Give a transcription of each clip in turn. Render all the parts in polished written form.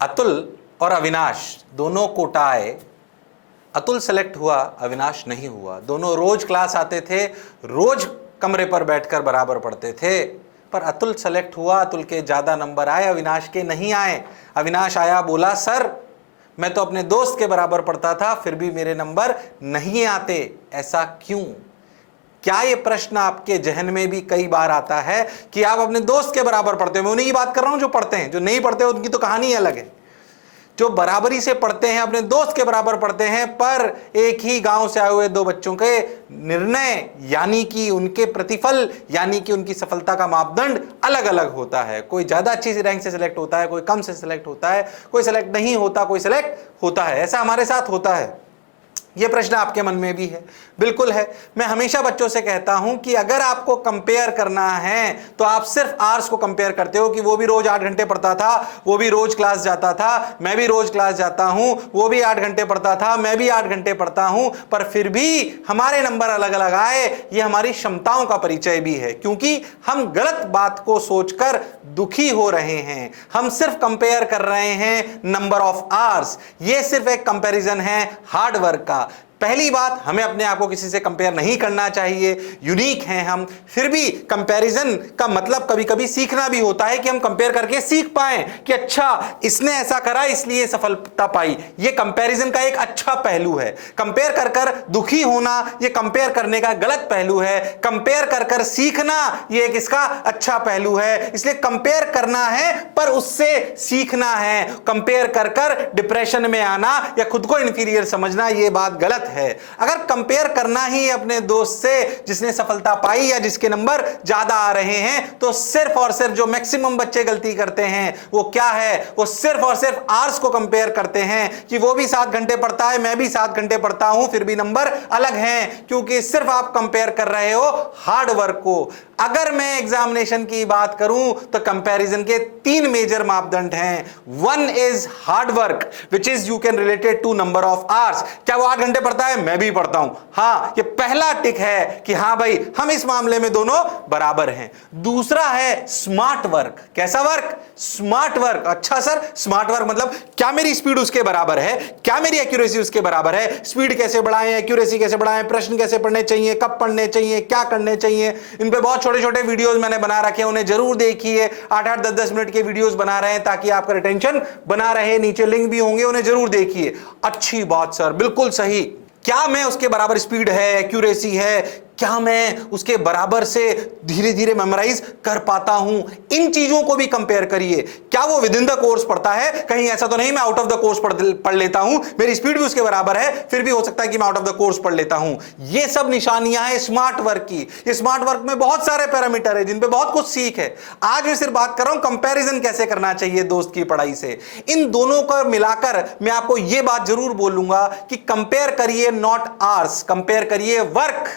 अतुल और अविनाश दोनों कोटा आए। अतुल सेलेक्ट हुआ, अविनाश नहीं हुआ। दोनों रोज क्लास आते थे, रोज कमरे पर बैठकर बराबर पढ़ते थे, पर अतुल सेलेक्ट हुआ, अतुल के ज्यादा नंबर आए, अविनाश के नहीं आए। अविनाश आया, बोला सर मैं तो अपने दोस्त के बराबर पढ़ता था, फिर भी मेरे नंबर नहीं आते, ऐसा क्यों? क्या ये प्रश्न आपके जहन में भी कई बार आता है कि आप अपने दोस्त के बराबर पढ़ते हो? मैं उन्हीं की बात कर रहा हूं जो पढ़ते हैं, जो नहीं पढ़ते हो उनकी तो कहानी अलग है। जो बराबरी से पढ़ते हैं, अपने दोस्त के बराबर पढ़ते हैं, पर एक ही गांव से आए हुए दो बच्चों के निर्णय यानी कि उनके प्रतिफल यानी कि उनकी सफलता का मापदंड अलग अलग होता है। कोई ज्यादा अच्छी रैंक से सिलेक्ट होता है, कोई कम से सिलेक्ट होता है, कोई सिलेक्ट नहीं होता, कोई सिलेक्ट होता है। ऐसा हमारे साथ होता है। यह प्रश्न आपके मन में भी है? बिल्कुल है। मैं हमेशा बच्चों से कहता हूं कि अगर आपको कंपेयर करना है तो आप सिर्फ आर्स को कंपेयर करते हो कि वो भी रोज 8 घंटे पढ़ता था, वो भी रोज क्लास जाता था, मैं भी रोज क्लास जाता हूं, वो भी 8 घंटे पढ़ता था, मैं भी 8 घंटे पढ़ता हूं, पर फिर भी हमारे नंबर अलग अलग आए। यह हमारी क्षमताओं का परिचय भी है, क्योंकि हम गलत बात को सोचकर दुखी हो रहे हैं। हम सिर्फ कंपेयर कर रहे हैं नंबर ऑफ आवर्स। यह सिर्फ एक कंपैरिजन है हार्ड वर्क का। पहली बात, हमें अपने आप को किसी से कंपेयर नहीं करना चाहिए, यूनिक हैं हम। फिर भी कंपैरिजन का मतलब कभी कभी सीखना भी होता है कि हम कंपेयर करके सीख पाएं कि अच्छा इसने ऐसा करा इसलिए सफलता पाई। यह कंपैरिजन का एक अच्छा पहलू है। कंपेयर कर कर दुखी होना यह कंपेयर करने का गलत पहलू है। कंपेयर कर कर सीखना यह एक इसका अच्छा पहलू है। इसलिए कंपेयर करना है पर उससे सीखना है। कंपेयर कर कर डिप्रेशन में आना या खुद को इंफीरियर समझना यह बात गलत है। अगर कंपेयर करना ही अपने दोस्त से जिसने सफलता पाई या जिसके नंबर ज्यादा आ रहे हैं, तो सिर्फ और सिर्फ जो मैक्सिमम बच्चे गलती करते हैं वो क्या है, वो सिर्फ और सिर्फ आवर्स को कंपेयर करते हैं कि वो भी 7 घंटे पढ़ता है, मैं भी 7 घंटे पढ़ता हूं, फिर भी नंबर अलग हैं, क्योंकि सिर्फ आप कंपेयर कर रहे हो हार्ड वर्क को। अगर मैं एग्जामिनेशन की बात करूं तो कंपैरिजन के 3 मेजर मापदंड हैं। One is hard work which is you can related to number of hours. क्या वो 8 घंटे पढ़ता है? मैं भी पढ़ता हूं। हां, ये पहला टिक है कि हां भाई हम इस मामले में दोनों बराबर हैं। दूसरा है स्मार्ट वर्क। कैसा वर्क? Smart work. अच्छा सर, स्मार्ट वर्क मतलब क्या मेरी स्पीड उसके बराबर है? क्या मेरी एक्यूरेसी उसके बराबर है? स्पीड कैसे बढ़ाएं, एक्यूरेसी कैसे बढ़ाएं, प्रश्न कैसे पढ़ने चाहिए, कब पढ़ने चाहिए, क्या करने चाहिए? इन पे बहुत छोटे छोटे वीडियोस मैंने बना रखे हैं, उन्हें जरूर देखिए। 8-8 10-10 मिनट के वीडियोस बना रहे हैं ताकि आपका रिटेंशन बना रहे। नीचे लिंक भी होंगे, उन्हें जरूर देखिए। अच्छी बात सर, बिल्कुल सही। क्या मैं उसके बराबर स्पीड है, एक्यूरेसी है, क्या मैं उसके बराबर से धीरे धीरे मेमोराइज कर पाता हूं? इन चीजों को भी कंपेयर करिए। क्या वो विद इन द कोर्स पढ़ता है? कहीं ऐसा तो नहीं मैं आउट ऑफ द कोर्स पढ़ लेता हूं, मेरी स्पीड भी उसके बराबर है, फिर भी हो सकता है कि मैं आउट ऑफ द कोर्स पढ़ लेता हूं। ये सब निशानियां हैं स्मार्ट वर्क की। ये स्मार्ट वर्क में बहुत सारे पैरामीटर है जिन पे बहुत कुछ सीख है। आज मैं सिर्फ बात कर रहा हूं कंपैरिजन कैसे करना चाहिए दोस्त की पढ़ाई से। इन दोनों को मिलाकर मैं आपको यह बात जरूर बोलूंगा कि कंपेयर करिए नॉट आवर्स, कंपेयर करिए वर्क।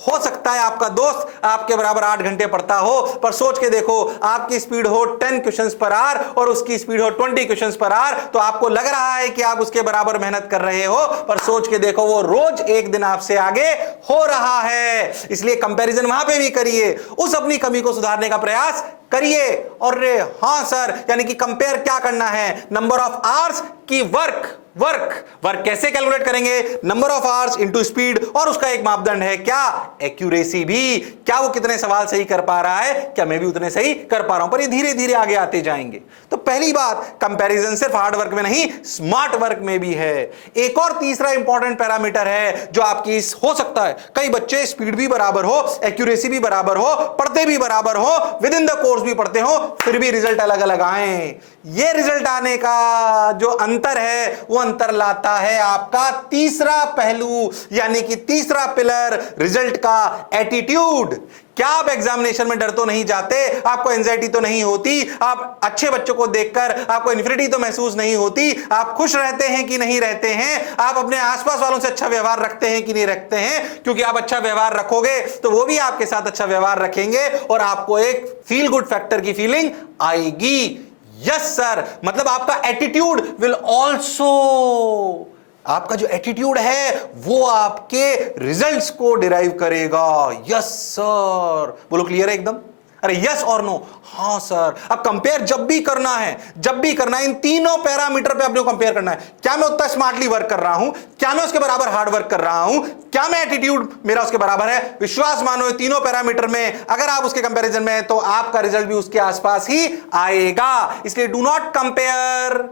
हो सकता है आपका दोस्त आपके बराबर 8 घंटे पढ़ता हो, पर सोच के देखो आपकी स्पीड हो 10 क्वेश्चंस पर आवर और उसकी स्पीड हो 20 क्वेश्चंस पर आवर, तो आपको लग रहा है कि आप उसके बराबर मेहनत कर रहे हो, पर सोच के देखो वो रोज एक दिन आपसे आगे हो रहा है। इसलिए कंपैरिजन वहां पे भी करिए, उस अपनी कमी को सुधारने का प्रयास करिए। और रे हां सर, यानी कि कंपेयर क्या करना है? नंबर ऑफ आवर्स की वर्क। वर्क कैसे कैलकुलेट करेंगे? Number of hours into speed, और उसका एक मापदंड है क्या? एक्यूरेसी भी। क्या वो कितने सवाल सही कर पा रहा है, क्या मैं भी उतने सही कर पा रहा हूं? पर ये धीरे धीरे आगे आते जाएंगे। तो पहली बात, कंपैरिजन सिर्फ हार्ड वर्क में नहीं, स्मार्ट वर्क में भी है। एक और तीसरा इंपॉर्टेंट पैरामीटर है जो आपकी हो सकता है कई बच्चे स्पीड भी बराबर हो, एक्यूरेसी भी बराबर हो, पढ़ते भी बराबर हो, विद इन द कोर्स भी पढ़ते हो, फिर भी रिजल्ट अलग अलग आए। ये रिजल्ट आने का जो अंतर है वो अंतर लाता है आपका तीसरा पहलू, यानी कि तीसरा पिलर रिजल्ट का, एटीट्यूड। क्या आप एग्जामिनेशन में डर तो नहीं जाते? आपको एंजाइटी तो नहीं होती? आप अच्छे बच्चों को देखकर आपको इन्फिनिटी तो महसूस नहीं होती? आप खुश रहते हैं कि नहीं रहते हैं? आप अपने आसपास वालों से अच्छा व्यवहार रखते हैं कि नहीं रखते हैं? क्योंकि आप अच्छा व्यवहार रखोगे तो वो भी आपके साथ अच्छा व्यवहार रखेंगे और आपको एक फील गुड फैक्टर की फीलिंग आएगी। यस सर, मतलब आपका एटीट्यूड विल ऑल्सो, आपका जो एटीट्यूड है वो आपके रिजल्ट्स को डिराइव करेगा। यस सर, बोलो क्लियर है एकदम? अरे यस और नो? हाँ सर। अब कंपेयर जब भी करना है इन तीनों पैरामीटर पे अपने को कंपेयर करना है। क्या मैं उतना स्मार्टली वर्क कर रहा हूं? क्या मैं उसके बराबर हार्ड वर्क कर रहा हूं? क्या मैं एटीट्यूड मेरा उसके बराबर है? विश्वास मानो ये तीनों पैरामीटर में अगर आप उसके कंपैरिजन में हैं तो आपका रिजल्ट भी उसके आसपास ही आएगा। इसलिए do not compare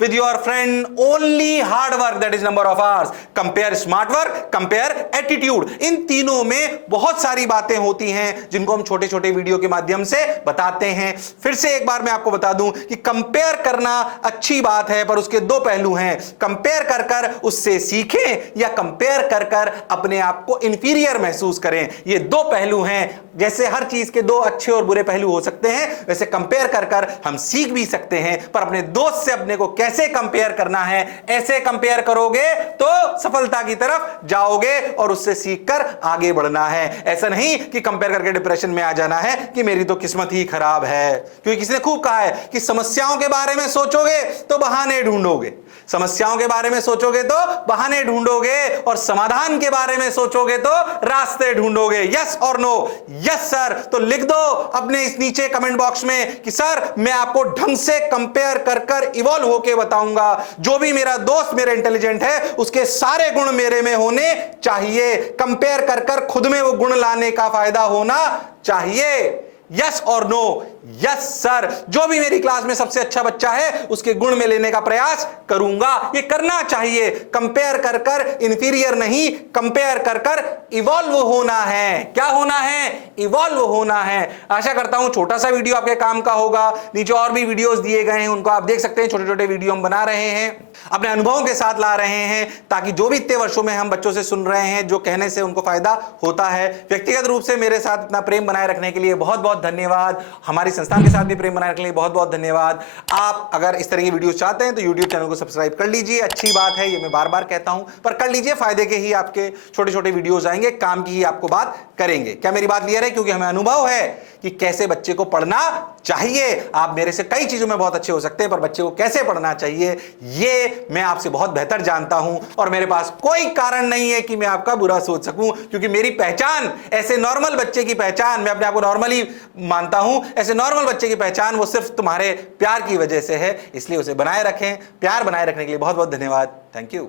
with your friend only hard work, that is number of hours. Compare smart work, compare attitude. इन तीनों में बहुत सारी बातें होती हैं जिनको हम छोटे छोटे वीडियो के माध्यम से बताते हैं। फिर से एक बार मैं आपको बता दूं कि कंपेयर करना अच्छी बात है, पर उसके दो पहलू हैं। कंपेयर कर कर उससे सीखें या कंपेयर कर कर अपने आप को इंफीरियर महसूस करें। ये दो पहलू हैं। जैसे हर चीज के दो अच्छे और बुरे पहलू हो सकते हैं, वैसे कंपेयर कर कर हम सीख भी सकते हैं। पर अपने दोस्त से अपने को कैसे कंपेयर करना है, ऐसे कंपेयर करोगे तो सफलता की तरफ जाओगे और उससे सीखकर आगे बढ़ना है। ऐसा नहीं कि कंपेयर करके डिप्रेशन में आ जाना है कि मेरी तो किस्मत ही खराब है। क्योंकि किसी ने खूब कहा है कि समस्याओं के बारे में सोचोगे तो बहाने ढूंढोगे, समस्याओं के बारे में सोचोगे तो बहाने ढूंढोगे, और समाधान के बारे में सोचोगे तो रास्ते ढूंढोगे। यस और नो? Yes sir. तो लिख दो अपने इस नीचे कमेंट बॉक्स में कि सर मैं आपको ढंग से कंपेयर कर कर इवॉल्व होके बताऊंगा। जो भी मेरा दोस्त मेरे इंटेलिजेंट है उसके सारे गुण मेरे में होने चाहिए। कंपेयर कर कर खुद में वो गुण लाने का फायदा होना चाहिए। यस और नो? Yes sir. जो भी मेरी क्लास में सबसे अच्छा बच्चा है उसके गुण में लेने का प्रयास करूंगा। ये करना चाहिए। कंपेयर कर कर इंफीरियर नहीं, कंपेयर कर कर इवॉल्व होना है। क्या होना है? इवॉल्व होना है। आशा करता हूं छोटा सा वीडियो आपके काम का होगा। नीचे और भी वीडियोस दिए गए हैं, उनको आप देख सकते हैं। छोटे छोटे वीडियो हम बना रहे हैं, अपने अनुभवों के साथ ला रहे हैं, ताकि जो भी इतने वर्षों में हम बच्चों से सुन रहे हैं, जो कहने से उनको फायदा होता है। व्यक्तिगत रूप से मेरे साथ इतना प्रेम बनाए रखने के लिए बहुत बहुत धन्यवाद। हमारी संस्थान के साथ भी प्रेम बनाए रखने के लिए बहुत बहुत धन्यवाद। आप अगर इस तरह की वीडियो चाहते हैं तो यूट्यूब चैनल को सब्सक्राइब कर लीजिए। अच्छी बात है, ये मैं बार बार कहता हूं, पर कर लीजिए। फायदे के ही आपके छोटे छोटे वीडियोस आएंगे, काम की ही आपको बात करेंगे। क्या मेरी बात क्लियर है? क्योंकि हमें अनुभव है कि कैसे बच्चे को पढ़ना चाहिए। आप मेरे से कई चीजों में बहुत अच्छे हो सकते हैं, पर बच्चे को कैसे पढ़ना चाहिए ये मैं आपसे बहुत बेहतर जानता हूं, और मेरे पास कोई कारण नहीं है कि मैं आपका बुरा सोच सकूं। क्योंकि मेरी पहचान ऐसे नॉर्मल बच्चे की पहचान, मैं अपने आप को नॉर्मली मानता हूं, ऐसे नॉर्मल बच्चे की पहचान वो सिर्फ तुम्हारे प्यार की वजह से है। इसलिए उसे बनाए रखें। प्यार बनाए रखने के लिए बहुत बहुत धन्यवाद। Thank you.